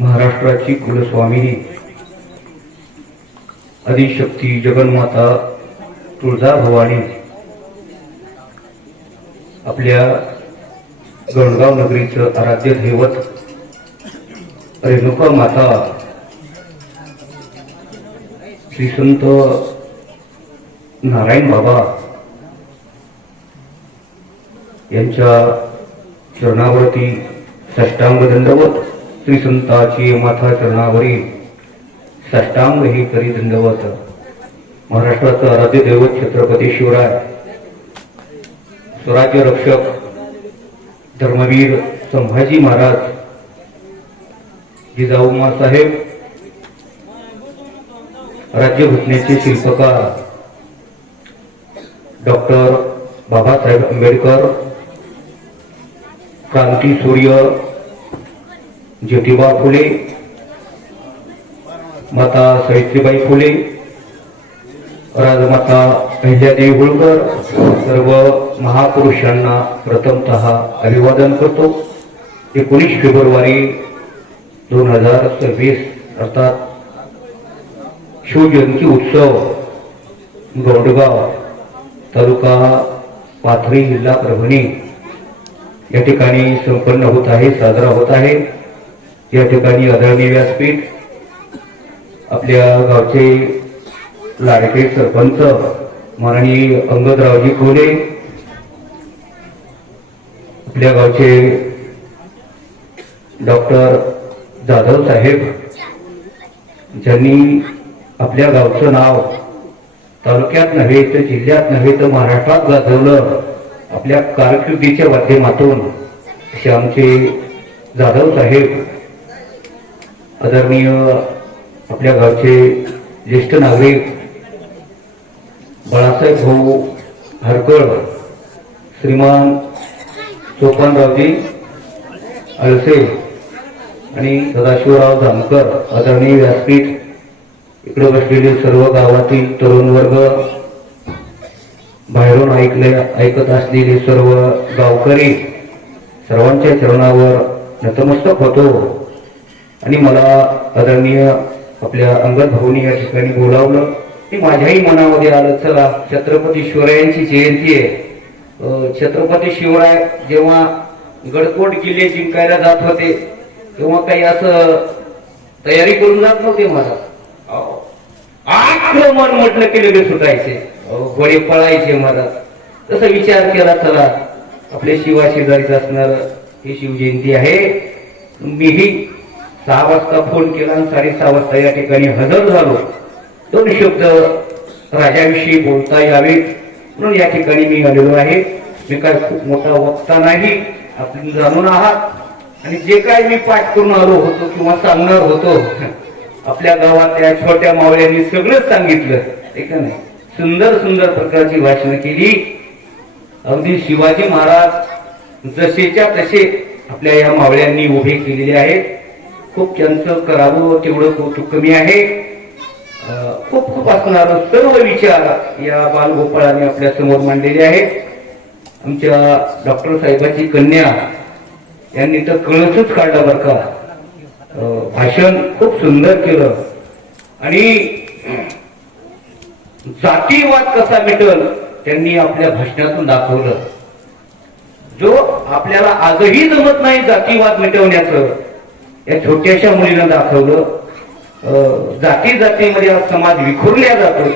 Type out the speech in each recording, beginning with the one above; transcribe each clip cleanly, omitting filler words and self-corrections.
महाराष्ट्राची कुलस्वामिनी आदिशक्ती जगन्माता तुळजाभवानी आपल्या गणगाव नगरीचं आराध्य दैवत रेणुका माता श्री संत नारायण बाबा यांच्या चरणावरती साष्टांग दंडवत, श्री संताची माता चरणावरील साष्टांग ही करी दंडवत. महाराष्ट्राचं आराध्य दैवत छत्रपती शिवराय, स्वराज्य रक्षक धर्मवीर संभाजी महाराज, जिजाऊ साहेब, राज्यघटनेचे शिल्पकार डॉक्टर बाबासाहेब आंबेडकर, क्रांती सूर्य ज्योतिबा फुले, माता सावित्रीबाई फुले, राजमाता अहिल्यादेवी होळकर, सर्व महापुरुषांना प्रथमतः अभिवादन करतो. 19 फेब्रुवारी 2026 अर्थात शिवजयंती उत्सव गोंडगाव तालुका पाथरी जिल्हा परभणी या ठिकाणी संपन्न होत आहे, साजरा होत आहे. या ठिकाणी आदरणीय व्यासपीठ आपल्या गावचे लाडके सरपंच माननीय अंगदरावजी कोले, आपल्या गावचे डॉक्टर जाधव साहेब, ज्यांनी आपल्या गावचं नाव तालुक्यात नव्हे तर जिल्ह्यात नव्हे तर महाराष्ट्रात गाजवलं आपल्या कारकिर्दीच्या माध्यमातून, असे आमचे जाधव साहेब. आदरणीय आपल्या गावचे ज्येष्ठ नागरिक बाळासाहेब भाऊ हरकळ, श्रीमान सोपानरावजी अलसे आणि सदाशिवराव धामकर. आदरणीय व्यासपीठ, इकडे बसलेले सर्व गावातील तरुण वर्ग, बाहेरून ऐकत असलेले सर्व गावकरी, सर्वांच्या चरणावर नतमस्तक होतो. आणि मला आदरणीय आपल्या अंगद भाऊनी या ठिकाणी बोलावलं की माझ्याही मनामध्ये आलं, चला छत्रपती शिवरायांची जयंती आहे. छत्रपती शिवराय जेव्हा गडकोट किल्ले जिंकायला जात होते तेव्हा काही असं तयारी करून जात नव्हते. मला आक्रमण म्हटलं की लगेच सुटायचे, घोडे पळायचे. मला तसा विचार केला, चला आपल्या शिवाशेजारीच असणार ही शिवजयंती आहे. मीही 6 वाजता फोन केला आणि 6:30 वाजता या ठिकाणी हजर झालो. 2 शब्द राजाविषयी बोलता यावेत म्हणून या ठिकाणी मी आलेलो आहे. मी काय खूप मोठा वक्ता नाही, आपण जाणून आहात. आणि जे काय मी पाठ करून आलो होतो किंवा सांगणार होतो, आपल्या गावातल्या छोट्या मावळ्यांनी सगळंच सांगितलं, ठीक आहे. सुंदर सुंदर प्रकारची भाषणं केली. अगदी शिवाजी महाराज जसेच्या तसे आपल्या या मावळ्यांनी उभे केलेले आहेत. खूप त्यांचं करावं तेवढं कौतुक कमी आहे. खूप खूप असणार सर्व विचार या बालगोपाळाने आपल्या समोर मांडलेले आहेत. आमच्या डॉक्टर साहेबांची कन्या यांनी तर कळसच काढला बरं का. भाषण खूप सुंदर केलं आणि जातीवाद कसा मिटल त्यांनी आपल्या भाषणातून दाखवलं. जो आपल्याला आजही जमत नाही जातीवाद मिटवण्याचं, या छोट्याशा मुलीनं दाखवलं. जाती जातीमध्ये आज समाज विखुरल्या जातो,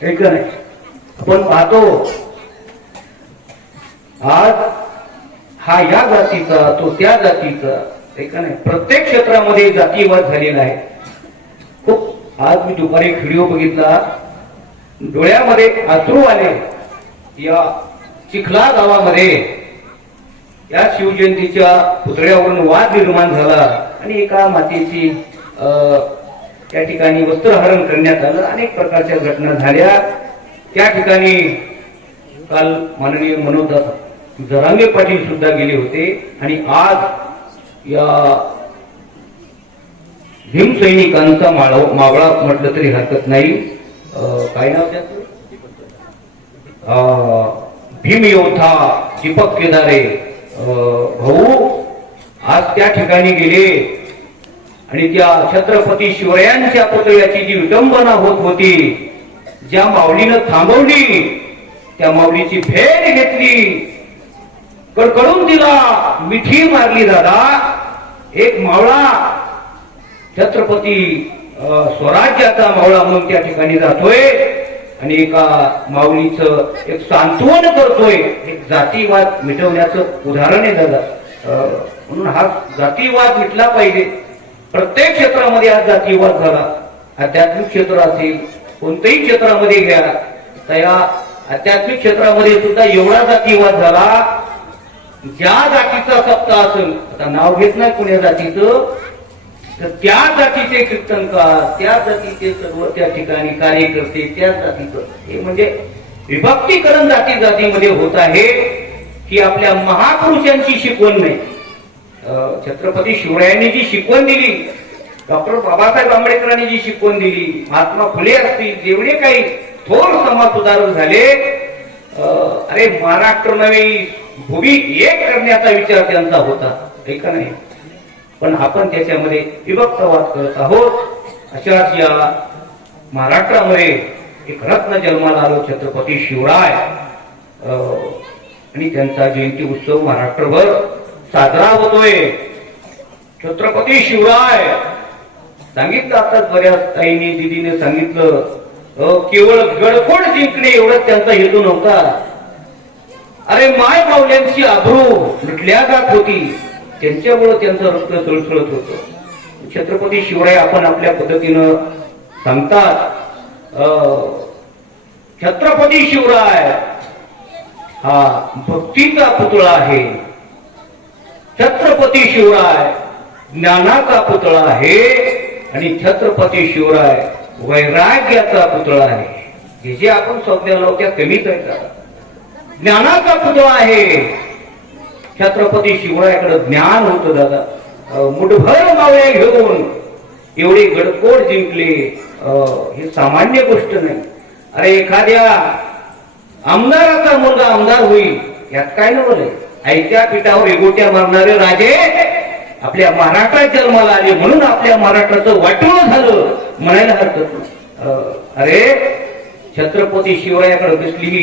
ठीक आहे. आपण पाहतो आज हा या जातीचा, तो त्या जातीचा, ठीक आहे. प्रत्येक क्षेत्रामध्ये जातीवाद झालेला आहे. खूप आज मी दुपारी एक व्हिडिओ बघितला, डोळ्यामध्ये अश्रू आले. या चिखला गावामध्ये या शिवजयंतीच्या पुतळ्यावरून वाद निर्माण झाला आणि एका मातेची त्या ठिकाणी वस्त्रहरण करण्यात आलं. अनेक प्रकारच्या घटना झाल्या. त्या ठिकाणी काल माननीय मनोज जरांगे पाटील सुद्धा गेले होते. आणि आज या भीमसैनिकांचा मावळा म्हटलं तरी हरकत नाही. काय नाव त्याचं, भीमयोद्धा दीपक केदारे भाऊ आज त्या ठिकाणी गेले आणि त्या छत्रपती शिवरायांच्या पुतळ्याची जी विटंबना होत होती, ज्या माऊलीनं थांबवली त्या माऊलीची फेर घेतली, कडकडून तिला मिठी मारली. दादा, एक मावळा छत्रपती स्वराज्याचा मावळा म्हणून त्या ठिकाणी जातोय आणि एका माऊलीचं एक सांत्वन करतोय. एक जातीवाद मिटवण्याचं उदाहरण आहे दादा. म्हणून हा जातीवाद मिटला पाहिजे. प्रत्येक क्षेत्रामध्ये आज जातीवाद झाला. आध्यात्मिक क्षेत्र असेल, कोणत्याही क्षेत्रामध्ये घ्या, त्या आध्यात्मिक क्षेत्रामध्ये सुद्धा एवढा जातीवाद झाला. ज्या जातीचा सत्ता असेल, आता नाव घेत नाही कोण्या जातीचं, तर त्या जातीचे कीर्तनकार, त्या जातीचे सर्व त्या ठिकाणी कार्यकर्ते, त्या जातीचं, हे म्हणजे विभक्तीकरण जाती जातीमध्ये होत आहे की आपल्या महापुरुषांची शिकवण नाही. छत्रपती शिवरायांनी जी शिकवण दिली, डॉक्टर बाबासाहेब आंबेडकरांनी जी शिकवण दिली, महात्मा फुले असतील, जेवढे काही थोर समाज सुधारक झाले, अरे महाराष्ट्र नव्हे भूमी एक करण्याचा विचार त्यांचा होता, ऐका नाही. पण आपण त्याच्यामध्ये विभक्तवाद करत आहोत. अशाच या महाराष्ट्रामध्ये एक रत्न जन्माला आलो, छत्रपती शिवराय, आणि त्यांचा जयंती उत्सव महाराष्ट्रभर साजरा होतोय. छत्रपती शिवराय सांगितलं, आता बऱ्याच ताईंनी दिदीने सांगितलं, केवळ गडकोट जिंकणे एवढंच त्यांचा हेतू नव्हता. अरे माय माऊल्यांची आबरू लुटल्या जात होती, त्यांच्यामुळे त्यांचं रक्त सळसळत होतं. छत्रपती शिवराय आपण आपल्या पद्धतीनं सांगतात. छत्रपती शिवराय हा भक्तीचा पुतळा आहे. छत्रपती शिवराय ज्ञानाचा पुतळा आहे आणि छत्रपती शिवराय वैराग्याचा पुतळा आहे. जे आपण संज्ञा लावू त्या कमीच आहेत. ज्ञानाचा पुतळा आहे. छत्रपती शिवरायाकडे ज्ञान होतं दादा. मुठभर मावळ्या घेऊन एवढे गडकोट जिंकले, ही सामान्य गोष्ट नाही. अरे एखाद्या आमदाराचा मुलगा आमदार होईल यात काय नवलंय? आयत्या पिठावर एगोट्या मारणारे राजे आपल्या महाराष्ट्रात जन्माला आले म्हणून आपल्या महाराष्ट्राचं वाटोळ झालं म्हणायला हरकत नाही. अरे छत्रपती शिवरायाकडे कसली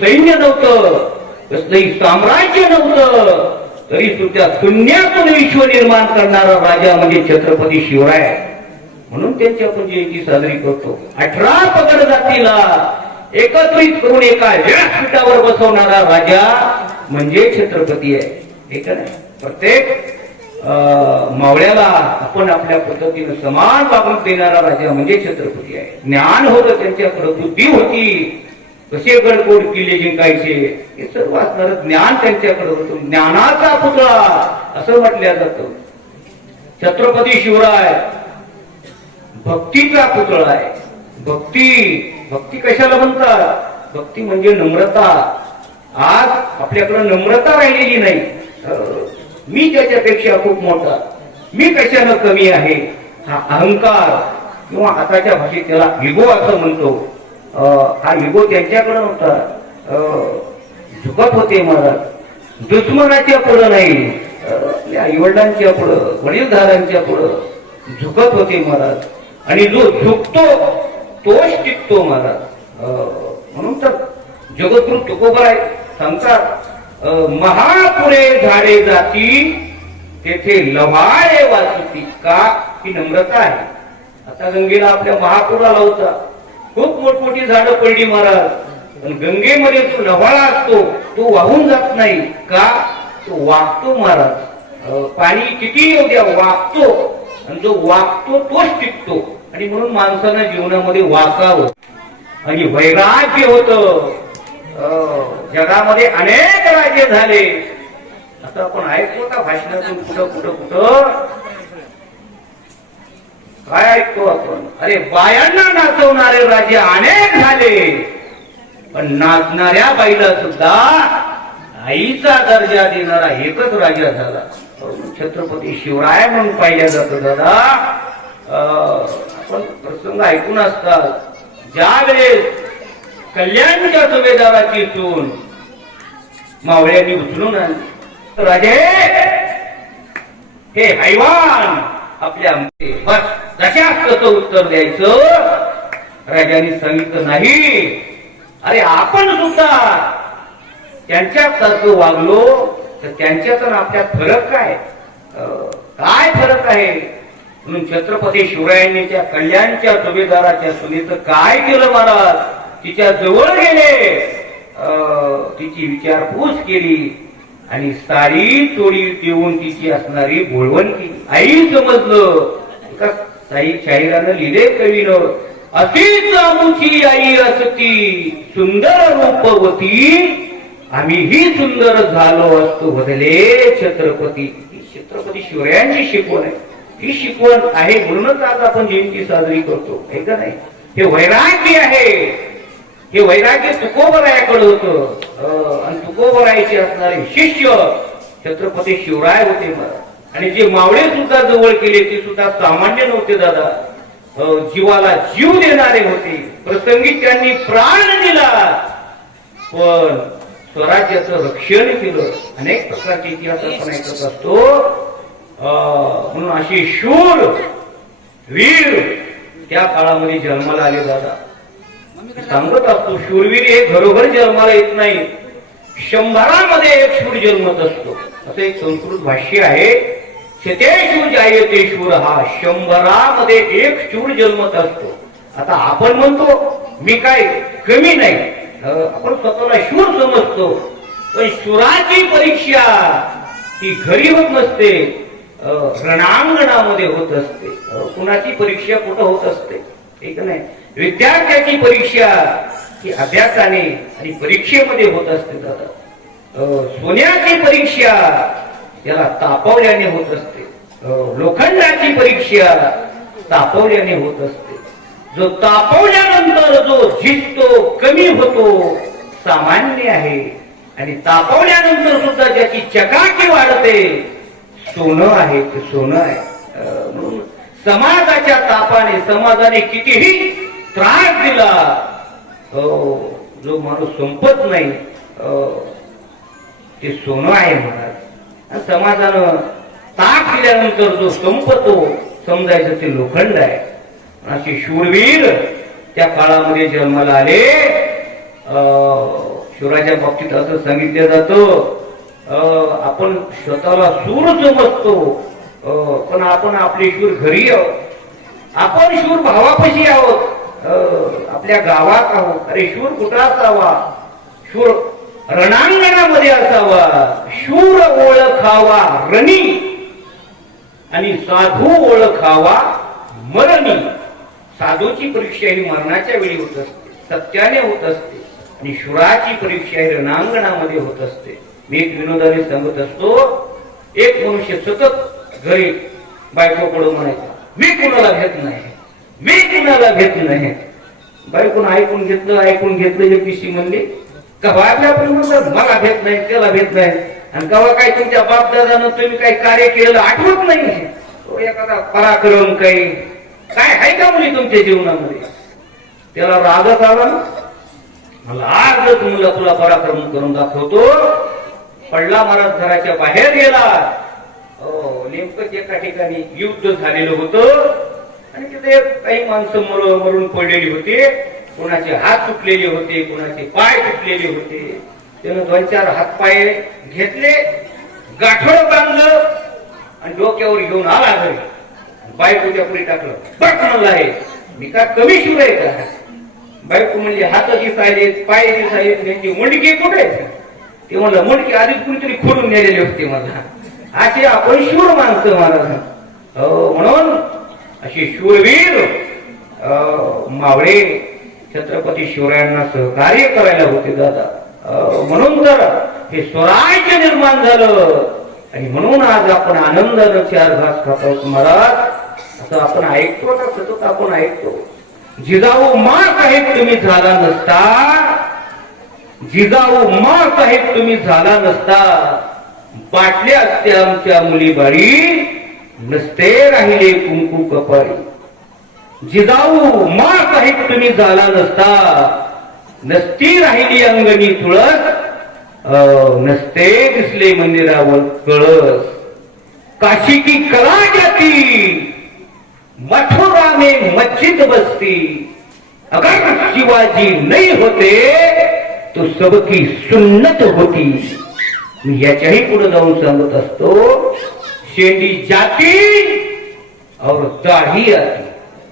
सैन्य नव्हतं, कसलंही साम्राज्य नव्हतं, तरी सुद्धा शून्यातून विश्व निर्माण करणारा राजा म्हणजे छत्रपती शिवराय. म्हणून त्यांची आपण जयंती साजरी करतो. 18 पगड जातीला एकत्रित करून एका व्यासपीठावर बसवणारा राजा म्हणजे छत्रपती आहे. हे का नाही? प्रत्येक मावळ्याला आपण आपल्या पद्धतीनं समान वागणूक देणारा राजा म्हणजे छत्रपती आहे. ज्ञान होतं त्यांच्याकडे, बुद्धी होती, कसे गडकोट किल्ले जिंकायचे हे सर्व असणारं ज्ञान त्यांच्याकडे होतं. ज्ञानाचा पुतळा असं म्हटलं जातं. छत्रपती शिवराय भक्तीचा पुतळा आहे. भक्ती कशाला म्हणतात? भक्ती म्हणजे नम्रता. आज आपल्याकडे नम्रता राहिलेली नाही. मी त्याच्यापेक्षा खूप मोठा, मी कशाला कमी आहे, हा अहंकार किंवा आताच्या भाषेत त्याला इगो असं म्हणतो. हा इगो त्यांच्याकडे नव्हता. झुकत होते महाराज. दुश्मनाच्या पुढं नाही, आईवडिलांच्या पुढं, वडीलधारांच्या पुढं झुकत होते महाराज. आणि जो झुकतो तोच टिकतो महाराज. म्हणून तर जगद्गुरु तुकोबराय सांगतात, महापुरे झाडे जाती तेथे लव्हाळे वाचती. का? ही नम्रता आहे. आता गंगेला आपल्या महापुराला होता, खूप मोठमोठी झाडं पडली महाराज, पण गंगेमध्ये जो लव्हाळा असतो तो वाहून जात नाही. का? तो वागतो महाराज. पाणी किती येऊ द्या, वागतो, आणि जो वागतो तोच टिकतो. आणि म्हणून माणसानं जीवनामध्ये वाकावं आणि वैराग्य होतं. जगामध्ये अनेक राज्य झाले. आता आपण ऐकतो का भाषणातून कुठं काय ऐकतो आपण? अरे बायांना नाचवणारे राज्य अनेक झाले, पण नाचणाऱ्या बाईला सुद्धा आईचा दर्जा देणारा एकच राजा झाला, छत्रपती शिवराय म्हणून पाहिल्या जातो. दादा आपण प्रसंग ऐकून असतात, ज्यावेळेस कल्याणच्या सुभेदाराची सून मावळ्यांनी उचलून आणली, राजे हे हैवान आपल्या बस तशाच तसं उत्तर द्यायचं. राजांनी सांगितलं नाही, अरे आपण सुद्धा त्यांच्यासारखं वागलो तर त्यांच्यात आणि आपल्यात फरक काय, काय फरक आहे. म्हणून छत्रपती शिवरायांनी त्या कल्याणच्या सुभेदाराच्या सुनेचं काय केलं महाराज, तिच्या जवळ गेले, तिची विचारपूस केली आणि सारी चोरी देऊन तिची असणारी बोलवण केली. आई समजलं, एका शाहिरानं लिहिले कवीनं, अशीच आमुची आई असती सुंदर रूपवती, आम्हीही सुंदर झालो असतो बदले छत्रपती. ही छत्रपती शिवरायांची शिकवण आहे. ही शिकवण आहे म्हणूनच आज आपण जयंती साजरी करतो, आहे का नाही. हे वैराग्य आहे, हे वैराग्य तुकोबरायाकडे होतं आणि तुकोबरायाचे असणारे शिष्य छत्रपती शिवराय होते मला. आणि जे मावळे सुद्धा जवळ केले ते सुद्धा सामान्य नव्हते दादा, जीवाला जीव देणारे होते. प्रसंगी त्यांनी प्राण दिला पण स्वराज्याचं रक्षण केलं. अनेक प्रकारचे इतिहास आपण ऐकत असतो. म्हणून असे शूर वीर त्या काळामध्ये जन्माला आले दादा. सांगत असतो शूरवीर हे घरोघर जन्माला येत नाही, 100मध्ये एक शूर जन्मत असतो. असं एक संस्कृत भाष्य आहे. शतेषु जायते शूर, हा 100मध्ये एक शूर जन्मत असतो. आता आपण म्हणतो मी काय कमी नाही, आपण स्वतःला शूर समजतो, पण शूराची परीक्षा ती घरी होत नसते, रणांगणामध्ये होत असते. कुणाची परीक्षा कुठं होत असते, ठीक नाही. विद्यार्थ्याची परीक्षा ही अभ्यासाने आणि परीक्षेमध्ये होत असते दादा. सोन्याची परीक्षा त्याला तापवल्याने होत असते, लोखंडाची परीक्षा तापवल्याने होत असते. जो तापवल्यानंतर जो झिजतो कमी होतो सामान्य आहे, आणि तापवल्यानंतर सुद्धा ज्याची चकाकी वाढते सोनं आहे, ते सोनं आहे. म्हणून समाजाच्या तापाने समाजाने कितीही त्रास दिला, जो माणूस संपत नाही ते सोनं आहे महाराज. समाजानं ताप दिल्यानंतर जो संपतो समजायचं ते लोखंड आहे. असे शूरवीर त्या काळामध्ये जन्माला आले. शिवराच्या बाबतीत असं सांगितलं जातं, आपण स्वतःला शूर समजतो पण आपण आपले शूर घरी आहोत, आपण शूर भावापाशी आहोत, आपल्या गावात आहोत. अरे शूर कुठं असावा, शूर रणांगणामध्ये असावा. शूर ओळखावा रणी आणि साधू ओळखावा मरणी. साधूची परीक्षा ही मरणाच्या वेळी होत असते, सत्याने होत असते, आणि शूराची परीक्षा ही रणांगणामध्ये होत असते. मी एक विनोदाने सांगत असतो, एक मनुष्य सतत घरी बायकोकडे म्हणायचा, मी कुणाला घेत नाही, मी कुणाला घेत नाही. बायकोनं ऐकून घेतलं जे पिशी म्हणली का मला भेट नाही, त्याला भेट नाही. आणि कवा काय तुमच्या बापदादानं तुम्ही काही कार्य केलेलं आठवत नाही, तो एखादा पराक्रम काही काय आहे का मुली तुमच्या जीवनामध्ये. त्याला रागच आला, मला आज तुम्हाला तुला पराक्रम करून दाखवतो. पडला महाराज घराच्या बाहेर गेला. नेमकंच एका ठिकाणी युद्ध झालेलं होतं आणि तिथे काही माणसं मरून पडलेली होते. कोणाचे हात तुटलेले होते, कोणाचे पाय तुटलेले होते. त्यानं 2-4 हातपाय घेतले, गाठोड बांधलं आणि डोक्यावर घेऊन आला घरी. बायकोच्या पुढे टाकलं. बट म्हणलं आहे, मी का कमी शूर आहे का. बायको म्हणली हात दिसायलेत, पाय दिसायलेत, त्यांची मुंडकी कुठे. ते म्हणलं मुंडकी आधीच कुणीतरी खोडून नेलेले होते मला. असे आपण शूर माणसं महाराज. म्हणून असे शूरवीर मावळे छत्रपती शिवरायांना सहकार्य करायला होते दादा. म्हणून तर हे स्वराज्य निर्माण झालं आणि म्हणून आज आपण आनंदानं 4 घास खातो महाराज. असं आपण ऐकतो ना, सतत आपण ऐकतो. जिजाऊ मा साहेब तुम्ही झाला नसता, जिजाऊ मा साहेब तुम्ही झाला नसता, बाटल्या असत्या आमच्या मुली बाळी, नसते राहिले कुंकू कपाळी. जिजाऊ मा साहेब तुम्ही झाला नसता, नसती राहिली अंगणी तुळस, नसते दिसले मंदिरावर कळस. काशी की कला जाती मथुरा में मस्जिद बसती, अगर शिवाजी नहीं होते तो सबकी सुन्नत होती. मी याच्याही पुढे जाऊन सांगत असतो, शेंडी जाती और दाढी आती.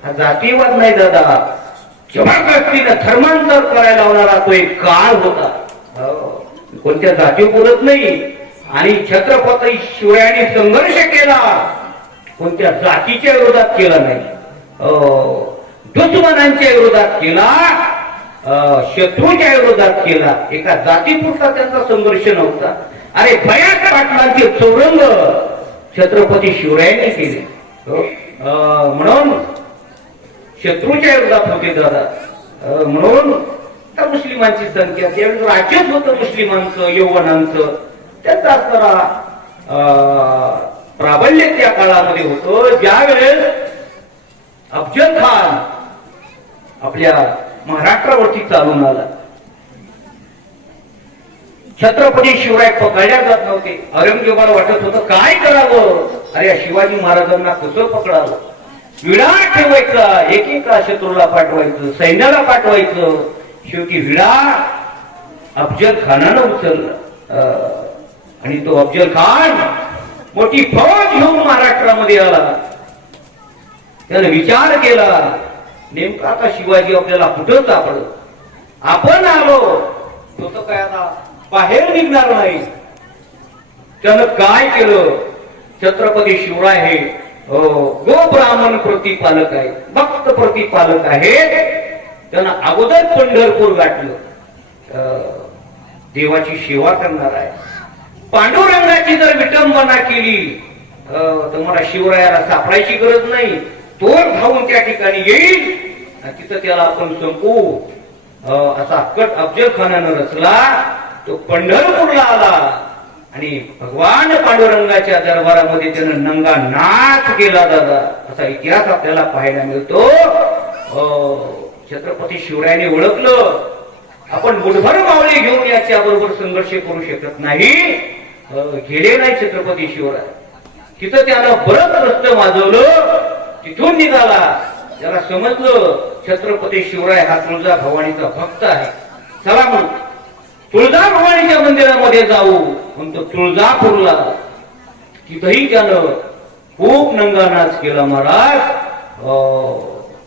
हा जातीवाद नाही दादा, जबरदस्तीनं धर्मांतर करायला लावणारा तो एक काळ होता. कोणत्या जाती बोलत नाही. आणि छत्रपती शिवरायांनी संघर्ष केला, कोणत्या जातीच्या विरोधात केला नाही, दुश्मनांच्या विरोधात केला, शत्रूच्या विरोधात केला. एका जातीपुरता त्यांचा संघर्ष नव्हता. अरे बऱ्याच पाटलांचे चौरंग छत्रपती शिवरायांनी केले. म्हणून शत्रूच्या विरोधात होते दादा. म्हणून त्या मुस्लिमांची संख्या, त्यावेळेस राज्यच होतं मुस्लिमांचं, यौवनांचं, त्याचा असणारा प्राबल्य त्या काळामध्ये होतं. ज्यावेळेस अफजल खान आपल्या महाराष्ट्रावरती चालून आला, छत्रपती शिवराय पकडल्या जात नव्हते. औरंगजेबाला वाटत होतं काय करावं. अरे शिवाजी महाराजांना कसं पकडावं. विडा ठेवायचा, एकेका शत्रूला पाठवायचं, सैन्याला पाठवायचं. शेवटी विडा अफजल खानानं उचलला आणि तो अफजल खान मोठी फौज घेऊन महाराष्ट्रामध्ये आला. त्याने विचार केला, नेमका आता शिवाजी आपल्याला कुठं सापडलं. आपण आलो तो तर काय आता बाहेर निघणार नाही. त्यानं काय केलं, छत्रपती शिवराय हे गो ब्राह्मण प्रतिपालक आहे, भक्त प्रतिपालक आहे. त्यानं अगोदर पंढरपूर गाठलं, देवाची सेवा करणार आहे. पांडुरंगाची जर विटंबना केली तर मला शिवरायाला सापडायची गरज नाही. तो धावून त्या ठिकाणी येईल, तिथं त्याला आपण संपू. असा कट अफजल खानानं रचला. तो पंढरपूरला आला आणि भगवान पांडुरंगाच्या दरबारामध्ये त्यानं नंगा नाच केला दादा. असा इतिहास आपल्याला पाहायला मिळतो. छत्रपती शिवरायाने ओळखलं, आपण मुठभर मावळे घेऊन याच्या बरोबर संघर्ष करू शकत नाही. गेले नाही छत्रपती शिवराय. तिथं त्यानं बरंच रस्ते वाजवलं, तिथून निघाला. त्याला समजलं छत्रपती शिवराय हा तुळजा भवानीचा भक्त आहे. चला मग तुळजा भवानीच्या मंदिरामध्ये जाऊ. म्हणतो तुळजापूरला. तिथंही त्यानं खूप नंगा नाच केला महाराज.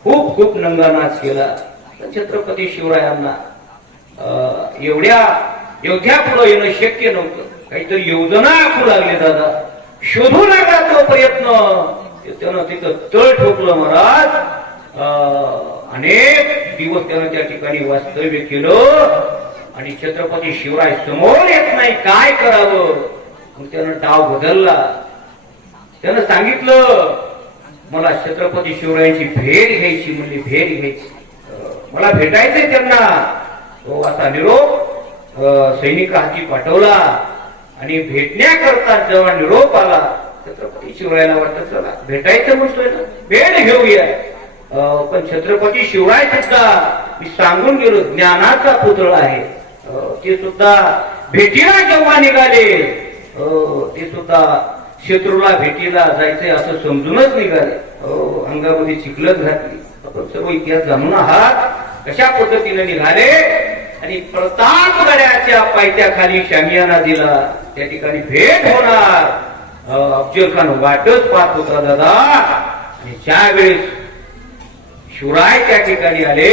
खूप खूप नंगा नाच केला. छत्रपती शिवरायांना एवढ्या योद्ध्या पुढे येणं शक्य नव्हतं. काहीतरी योजना आखू लागले दादा. शोधू लागला तो प्रयत्न. त्यानं तिथं तळ ठोकलं महाराज. अनेक दिवस त्यानं त्या ठिकाणी वास्तव्य केलं आणि छत्रपती शिवराय समोर येत नाही, काय करावं. मग त्यानं डाव बदलला. त्यानं सांगितलं मला छत्रपती शिवरायांची भेट घ्यायची. म्हणजे भेट घ्यायची, मला भेटायचंय त्यांना. तो असा निरोप सैनिक हाती पाठवला आणि भेटण्याकरता जेव्हा निरोप आला, छत्रपती शिवरायाला वाटतं चला भेटायचं म्हणतोय ना, भेट घेऊया. पण छत्रपती शिवराय सुद्धा, मी सांगून गेलो, ज्ञानाचा पुतळा आहे. ते सुद्धा भेटीला जेव्हा निघाले, ते सुद्धा शत्रूला भेटीला जायचंय असं समजूनच निघाले. अंगामध्ये चिखलच घातली. आपण सर्व इतिहास जाणून आहात कशा पद्धतीने निघाले. आणि प्रतापगडाच्या पायथ्याखाली शामियाना दिला. त्या ठिकाणी भेट होणार. अफजल खान वाटच पाहत होता दादा. आणि ज्यावेळेस शिवराय त्या ठिकाणी आले,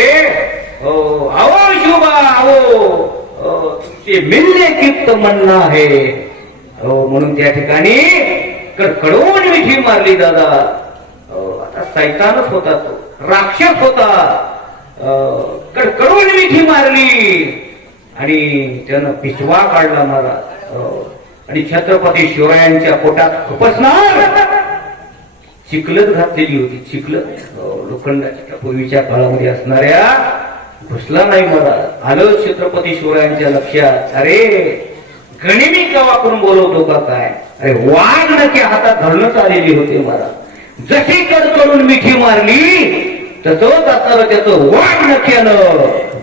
आओ शिवबा आओ, तुमचे मिलने की तमन्ना है. म्हणून त्या ठिकाणी कडकडून मिठी मारली दादा. आता सैतानच होता, तो राक्षस होता. कडकडून मिठी मारली आणि त्यानं पिछवा काढला महाराज. आणि छत्रपती शिवरायांच्या पोटात खुपसणार चिखलत घातलेली होती. चिखलत लोखंडाच्या पूर्वीच्या काळामध्ये असणाऱ्या, घुसला नाही महाराज. आलं छत्रपती शिवरायांच्या लक्षात, अरे गणिमी कवा करून बोलवतो का काय. अरे वाघ नक्की हातात धरण्यात आलेली होते महाराज. जशी कडकडून मिठी मारली तसंच असणारं त्याचं वाघ नक्यानं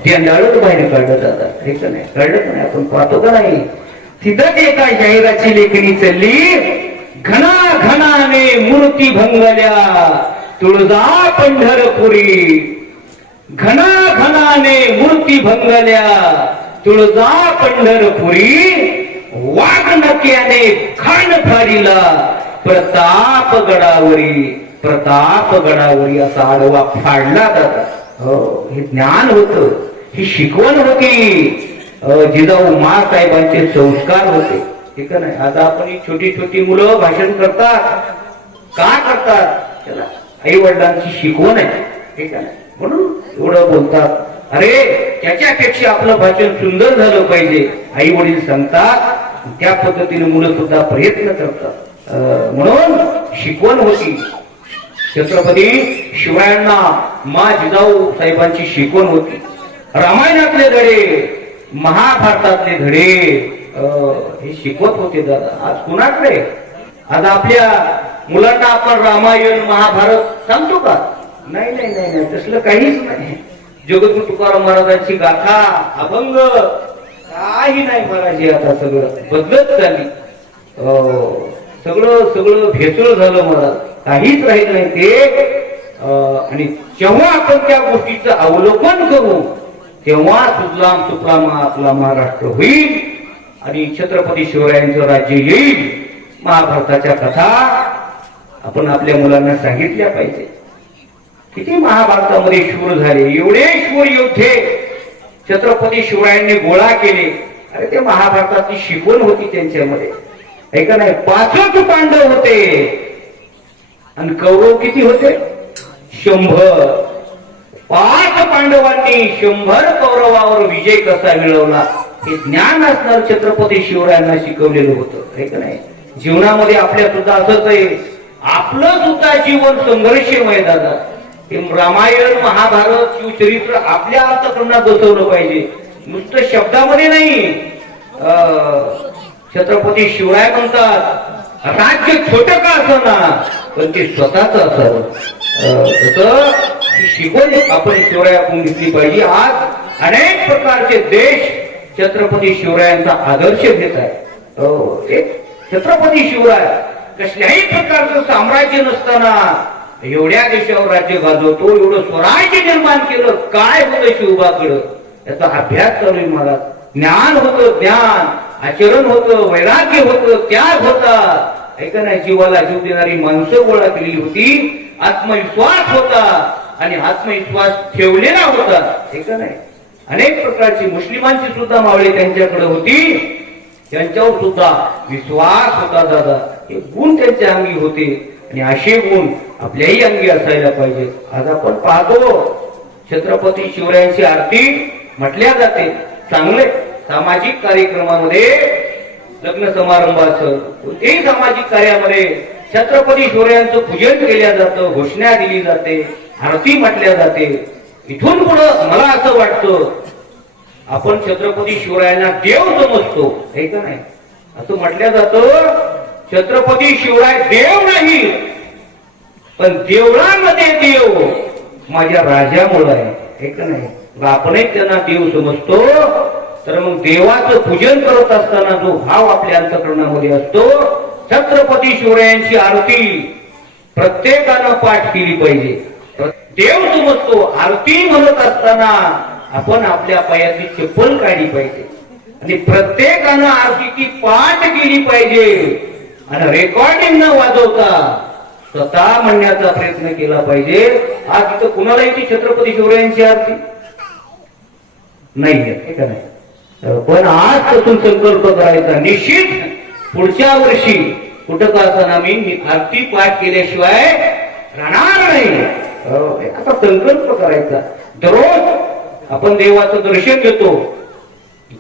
देंडाळच बाहेर काढलं जातात. हे का नाही, कळलं नाही, आपण पाहतो का नाही. तिथंच एका जाहिराची लेखणी चालली, घना घनाने मूर्ती भंगल्या, तुळजा पंढरपुरी घना घनाने मूर्ती भंगल्या तुळजा पंढरपुरी वाघनक्याने खान फाडीला प्रतापगडावरी असा आडवा फाडला जाता. हे ज्ञान होतं, ही शिकवण होती, जिजाऊ माँसाहेबांचे संस्कार होते. ठीक नाही. आता आपण ही छोटी छोटी मुलं भाषण करतात, का करतात? त्याला आई वडिलांची शिकवण आहे. ठीक आहे, म्हणून एवढं बोलतात. अरे त्याच्यापेक्षा आपलं भाषण सुंदर झालं पाहिजे, आई वडील सांगतात, त्या पद्धतीने मुलं सुद्धा प्रयत्न करतात. म्हणून शिकवण होती. छत्रपती शिवरायांना मा जिजाऊ साहेबांची शिकवण होती. रामायणातले धडे, महाभारतातले धडे हे शिकवत होते. दादा आज कुणाकडे? आज आपल्या मुलांना आपण रामायण महाभारत सांगतो का? नाही नाही नाही नाही, तसलं काहीच नाही. जगद्गुरु तुकाराम महाराजांची गाथा, अभंग काही नाही महाराजी. आता सगळं बदलत झाली, सगळं सगळं भेसळ झालं महाराज, काहीच राहिलं नाही ते. आणि जेव्हा आपण त्या गोष्टीचं अवलोकन करू तेव्हा सुजलाम सुफलाम आपला महाराष्ट्र होईल आणि छत्रपती शिवरायांचं राज्य येईल. महाभारताच्या कथा आपण आपल्या मुलांना सांगितल्या पाहिजे. किती महाभारतामध्ये शूर झाले, एवढे शूर योद्धे छत्रपती शिवरायांनी गोळा केले. अरे ते महाभारताची शिकवण होती त्यांच्यामध्ये. ऐका नाही, 5 पांडव होते आणि कौरव किती होते? 100. 5 पांडवांनी 100 कौरवावर विजय कसा मिळवला हे ज्ञान असणार छत्रपती शिवरायांना शिकवलेलं होतं. ऐका नाही, जीवनामध्ये आपल्या सुद्धा असंच आहे. आपलं सुद्धा जीवन संघर्षमय दादा. हे रामायण महाभारत शिवचरित्र आपल्या अंतःकरणात बसवलं पाहिजे, नुसतं शब्दामध्ये नाही. छत्रपती शिवराय म्हणतात राज्य छोटं का असना पण ते स्वतःच असावं. तसं शिकवण आपण शिवरायाकडून घेतली पाहिजे. आज अनेक प्रकारचे देश छत्रपती शिवरायांचा आदर्श घेत आहे. छत्रपती शिवराय कसल्याही प्रकारचं साम्राज्य नसताना एवढ्या देशावर राज्य गाजवतो, एवढं स्वराज्य निर्माण केलं. काय होतं शिवबाकडं? याचा अभ्यास चालू आहे मला. ज्ञान होतं, ज्ञान, आचरण होतं, वैराग्य होतं, त्याग होता. ऐका नाही, जीवाला जीव देणारी माणसं गोळा केलेली होती. आत्मविश्वास होता आणि आत्मविश्वास ठेवलेला होता. ऐका नाही, अनेक प्रकारची मुस्लिमांची सुद्धा मावळे त्यांच्याकडे होती, त्यांच्यावर सुद्धा विश्वास होता दादा. हे गुण त्यांच्या अंगी होते आणि असे गुण आपल्याही अंगी असायला पाहिजे. आज आपण पाहतो छत्रपती शिवरायांची आरती म्हटल्या जाते. चांगले सामाजिक कार्यक्रमामध्ये, लग्न समारंभाचं, कोणत्याही सामाजिक कार्यामध्ये छत्रपती शिवरायांचं पूजन केल्या जातं, घोषणा दिली जाते, आरती म्हटल्या जाते. इथून पुढं मला असं वाटतं आपण छत्रपती शिवरायांना देव समजतो. हे का नाही? असं म्हटलं जातं छत्रपती शिवराय देव नाही पण देवळामध्ये देव माझ्या राजामुळे आहे. हे का नाही? आपणही त्यांना देव समजतो. तर मग देवाचं पूजन करत असताना जो भाव आपल्या अंतःकरणामध्ये असतो, छत्रपती शिवरायांची आरती प्रत्येकानं पाठ केली पाहिजे. देव समजतो, आरती म्हणत असताना आपण आपल्या पायाची चप्पल काढली पाहिजे आणि प्रत्येकानं आरतीची पाठ केली पाहिजे आणि रेकॉर्डिंग न वाजवता स्वतः म्हणण्याचा प्रयत्न केला पाहिजे. आज तिथं कुणालाही ती छत्रपती शिवरायांची आरती नाही आहे का नाही? पण आजपासून संकल्प करायचा, निश्चित पुढच्या वर्षी कुठं का असताना मी आरती पाठ केल्याशिवाय राहणार नाही. असा संकल्प करायचा. दररोज आपण देवाचं दर्शन घेतो.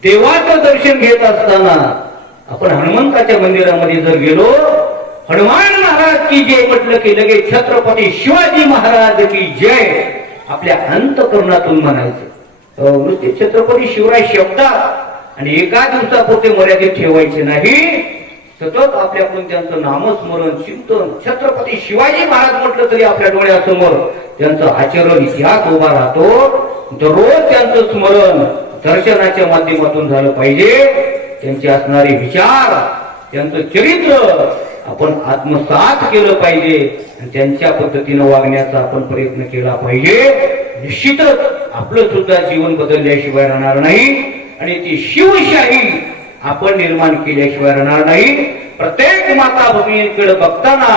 देवाचं दर्शन घेत असताना आपण हनुमंताच्या मंदिरामध्ये जर गेलो, हनुमान महाराज की जय म्हटलं की लगेच छत्रपती शिवाजी महाराज की जय आपल्या अंतःकरणातून म्हणायचं. नुसते छत्रपती शिवराय शब्दात आणि एका दिवसापुरते मर्यादित ठेवायचे नाही. सतत आपल्याकडून त्यांचं नामस्मरण, चिंतन, छत्रपती शिवाजी महाराज म्हटलं तरी आपल्या डोळ्यासमोर त्यांचं आचरण, इतिहास उभा राहतो. दररोज त्यांचं स्मरण दर्शनाच्या माध्यमातून झालं पाहिजे. त्यांचे असणारे विचार, त्यांचं चरित्र आपण आत्मसात केलं पाहिजे आणि त्यांच्या पद्धतीनं वागण्याचा आपण प्रयत्न केला पाहिजे. निश्चितच आपलं सुद्धा जीवन बदलल्याशिवाय राहणार नाही आणि ती शिवशाही आपण निर्माण केल्याशिवाय राहणार नाही. प्रत्येक माता भगिनीकडे बघताना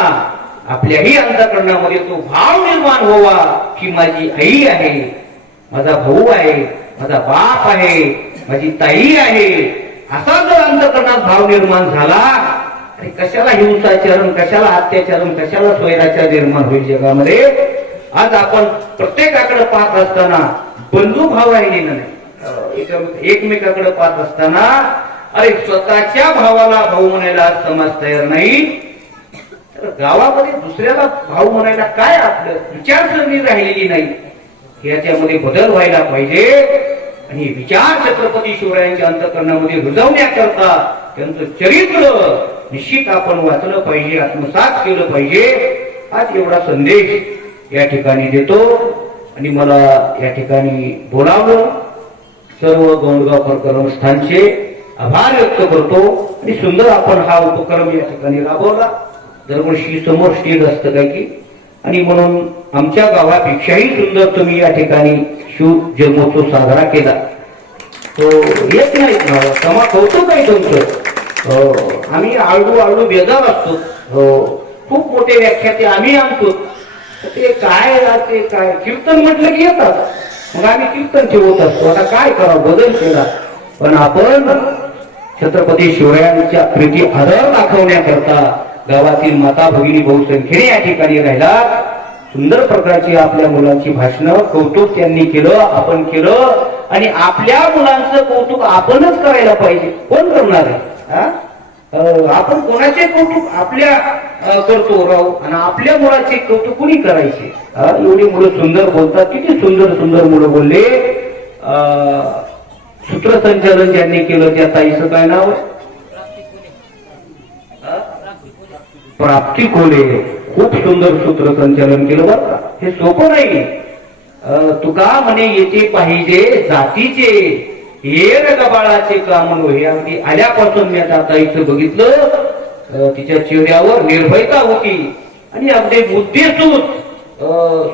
आपल्याही अंतःकरणामध्ये तो भाव निर्माण व्हावा की माझी आई आहे, माझा भाऊ आहे, माझा बाप आहे, माझी ताई आहे. असा जर अंतःकरणात भाव निर्माण झाला, अरे कशाला हिंसाचरण, कशाला अत्याचारण, कशाला स्वैराचार निर्माण होईल जगामध्ये. आज आपण प्रत्येकाकडे पाहत असताना बंधू भाव राहिलेला नाही. एकमेकाकडे पाहत असताना अरे स्वतःच्या भावाला भाऊ म्हणायला समाज तयार नाही, तर गावामध्ये दुसऱ्याला भाऊ म्हणायला काय आपलं विचारसरणी राहिलेली नाही. याच्यामध्ये बदल व्हायला पाहिजे आणि विचार छत्रपती शिवरायांच्या अंतःकरणामध्ये रुजवण्याकरता त्यांचं चरित्र निश्चित आपण वाचलं पाहिजे, आत्मसात केलं पाहिजे. आज एवढा संदेश या ठिकाणी देतो आणि मला या ठिकाणी बोलावलं. सर्व गौंडगाव कर्मस्थानचे आभार व्यक्त करतो आणि सुंदर आपण हा उपक्रम या ठिकाणी राबवला. दरवर्षी समोर स्टेज असतं काय की, आणि म्हणून आमच्या गावापेक्षाही सुंदर तुम्ही या ठिकाणी शिव जन्मोत्सव साजरा केला. तो येत नाही क्षमा कौतुक आहे तुमचं. आम्ही आळडू बेजार असतो. खूप मोठे व्याख्याते आम्ही आणतो. ते काय कीर्तन म्हटलं की येतात, मग आम्ही कीर्तन ठेवत असतो. आता काय करावं, बदल केला. पण आपण छत्रपती शिवरायांच्या प्रीती आदर दाखवण्याकरता गावातील माता भगिनी बहुसंख्येने या ठिकाणी राहिला. सुंदर प्रकारची आपल्या मुलांची भाषणं कौतुक त्यांनी केलं, आपण केलं. आणि आपल्या मुलांचं कौतुक आपणच करायला पाहिजे. कोण करणार आहे? आपण कोणाचे कौतुक आपल्या करतो राहू आणि आपल्या मुलाचे कौतुक कुणी करायचे? एवढी मुलं सुंदर बोलतात. किती सुंदर सुंदर मुलं बोलले. सूत्रसंचालन ज्यांनी केलं त्या ताईचं काय नाव आहे? प्राप्ती कोले. खूप सुंदर सूत्रसंचालन केलं बरं का. हे सोपं नाही. तुका म्हणे येते पाहिजे जातीचे हेर गबाळाचे काम. हे अगदी आल्यापासून मी आता ताईचं बघितलं. तिच्या चेहऱ्यावर निर्भयता होती आणि अगदी बुद्धिसूत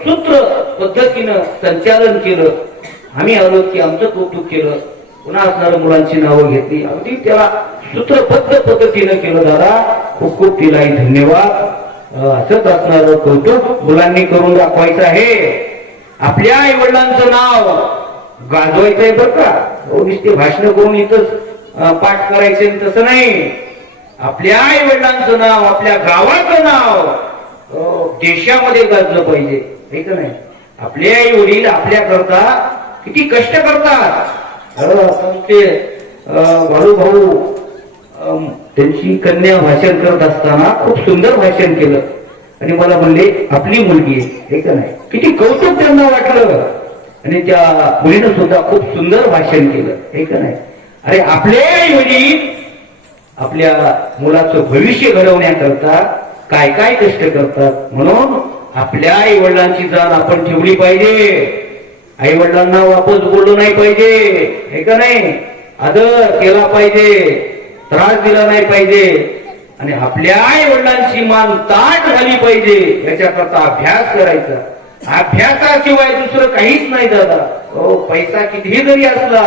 सूत्र पद्धतीनं संचालन केलं. आम्ही आलो की आमचं कौतुक केलं. पुन्हा असणाऱ्या मुलांची नावं घेतली. अगदी त्याला सूत्रबद्ध पद्धतीनं केलं. दादा खूप खूप तिलाही धन्यवाद. असंच असणारं कौतुक मुलांनी करून दाखवायचं आहे. आपल्या आई वडिलांचं नाव गाजवायचंय बरं का. नुसते भाषण करून इथंच पाठ करायचे तसं नाही. आपल्या आई वडिलांचं नाव, आपल्या गावाचं नाव देशामध्ये गाजलं पाहिजे, हे का नाही. आपले आई वडील आपल्या करता किती कष्ट करतात. ते भाऊ त्यांची कन्या भाषण करत असताना खूप सुंदर भाषण केलं आणि मला म्हणले आपली मुलगी आहे, हे का नाही. किती कौतुक त्यांना वाटलं आणि त्या मुलीनं सुद्धा खूप सुंदर भाषण केलं, हे का नाही. अरे आपले आई वडील आपल्या मुलाचं भविष्य घडवण्याकरता काय काय कष्ट करतात. म्हणून आपल्या आई वडिलांची जाण आपण ठेवली पाहिजे. आई वडिलांना वापस बोललं नाही पाहिजे, हे का नाही. आदर केला पाहिजे, त्रास दिला नाही पाहिजे आणि आपल्या आई वडिलांची मान ताट झाली पाहिजे. याच्याकरता अभ्यास करायचा. अभ्यासाशिवाय दुसरं काहीच नाही दादा. पैसा कितीही जरी असला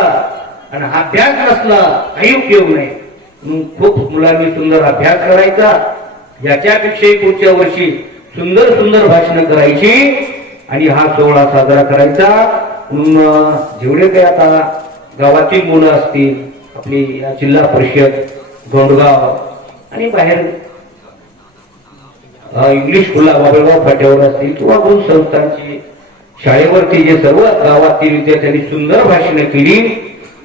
आणि अभ्यास नसला काही उपयोग नाही. खूप मुलांनी सुंदर अभ्यास करायचा. याच्यापेक्षाही पुढच्या वर्षी सुंदर सुंदर भाषणं करायची आणि हा सोहळा साजरा करायचा. जेवढे काही आता गावातील मुलं असतील, आपली जिल्हा परिषद गोंडगाव आणि बाहेर इंग्लिश स्कूलला बाबळगाव फाट्यावर असतील किंवा गुण संस्थांची शाळेवरती जे सर्व गावातील विद्यार्थ्यांनी सुंदर भाषणं केली,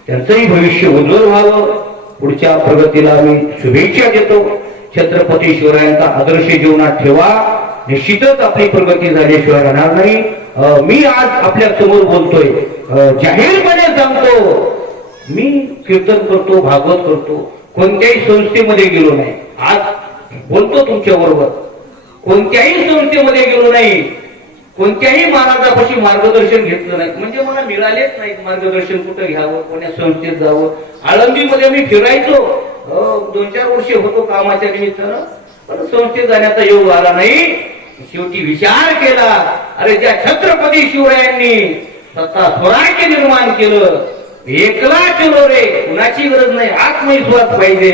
त्यांचंही भविष्य उज्ज्वल व्हावं. पुढच्या प्रगतीला आम्ही शुभेच्छा देतो. छत्रपती शिवरायांचा आदर्श जीवनात ठेवा. निश्चितच आपली प्रगती झाल्याशिवाय राहणार नाही. मी आज आपल्या समोर बोलतोय, जाहीरपणे सांगतो, मी कीर्तन करतो, भागवत करतो, कोणत्याही संस्थेमध्ये गेलो नाही. आज बोलतो तुमच्या बरोबर, कोणत्याही संस्थेमध्ये गेलो नाही, कोणत्याही महाराजापाशी मार्गदर्शन घेतलं नाही. म्हणजे मला मिळालेच नाही मार्गदर्शन. कुठं घ्यावं, कोण्या संस्थेत जावं. आळंदीमध्ये मी फिरायचो, 2-4 वर्षे होतो कामाच्या निमित्तानं. पण संस्थेत जाण्याचा योग आला नाही. शेवटी विचार केला, अरे ज्या छत्रपती शिवरायांनी स्वतः स्वराज्य निर्माण केलं, एकला केलो रे, कुणाची गरज नाही, आत्मविश्वास पाहिजे.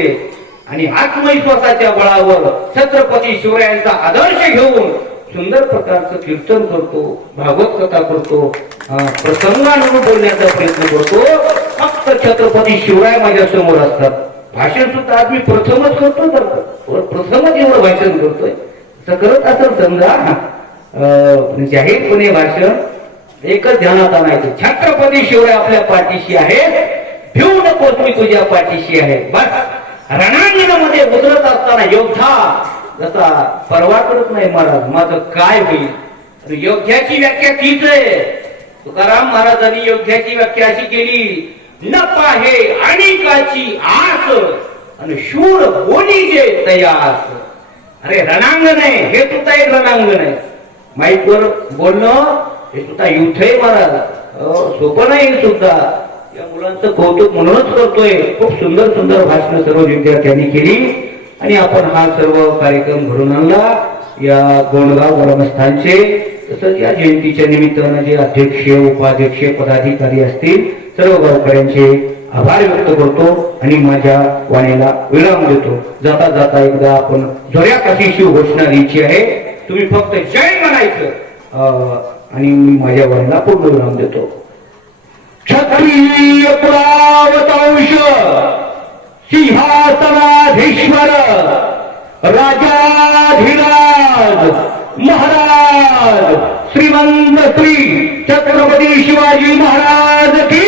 आणि आत्मविश्वासाच्या बळावर छत्रपती शिवरायांचा आदर्श घेऊन सुंदर प्रकारचं कीर्तन करतो, भागवत कथा करतो, प्रसंगानुरूप बोलण्याचा प्रयत्न करतो. फक्त छत्रपती शिवराय माझ्या समोर असतात. भाषण सुद्धा आज मी प्रथमच करतो, तर प्रथमच एवढं भाषण करतोय. असं करत असेल समजा जाहीरपणे भाषण एकच ध्यानात आणायचं, छत्रपती शिवराय आपल्या पाठीशी आहे, भिवू नकोस मी तुझ्या पाठीशी आहे. बस रणांगणामध्ये उतरत असताना योद्धा जसा परवा करत नाही, महाराज माझं काय होईल. योद्ध्याची व्याख्या तीच आहे. तुकाराम महाराजांनी योद्ध्याची व्याख्या अशी केली, न पाहे अनेकाची आस आणि शूर बोली जे तयास. अरे रणांगण आहे, हे सुद्धा एक रणांगण आहे. माईकवर बोलणं हे सुद्धा युद्ध आहे महाराज, सोपं नाही सुद्धा. या मुलांचं कौतुक म्हणूनच करतोय. खूप सुंदर सुंदर भाषण सर्व विद्यार्थ्यांनी केली आणि आपण हा सर्व कार्यक्रम घडून आणला. या गोंडगाव ग्रामस्थांचे तसंच या जयंतीच्या निमित्तानं जे अध्यक्ष उपाध्यक्ष पदाधिकारी असतील सर्व गावकऱ्यांचे आभार व्यक्त करतो आणि माझ्या वाणीला विराम देतो. जाता जाता एकदा आपण जोऱ्यात अशी शिवघोषणा द्यायची आहे. तुम्ही फक्त जय म्हणायचं आणि मी माझ्या वाणीला पूर्ण विराम देतो. क्षत्रिय पुरावतांश सिंहासनाधीश्वर राजाधिराज महाराज श्रीमंत श्री छत्रपती शिवाजी महाराज की,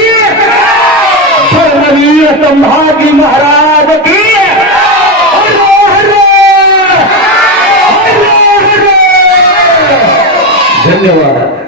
स्वर्णवीर संभाजी महाराज की. धन्यवाद.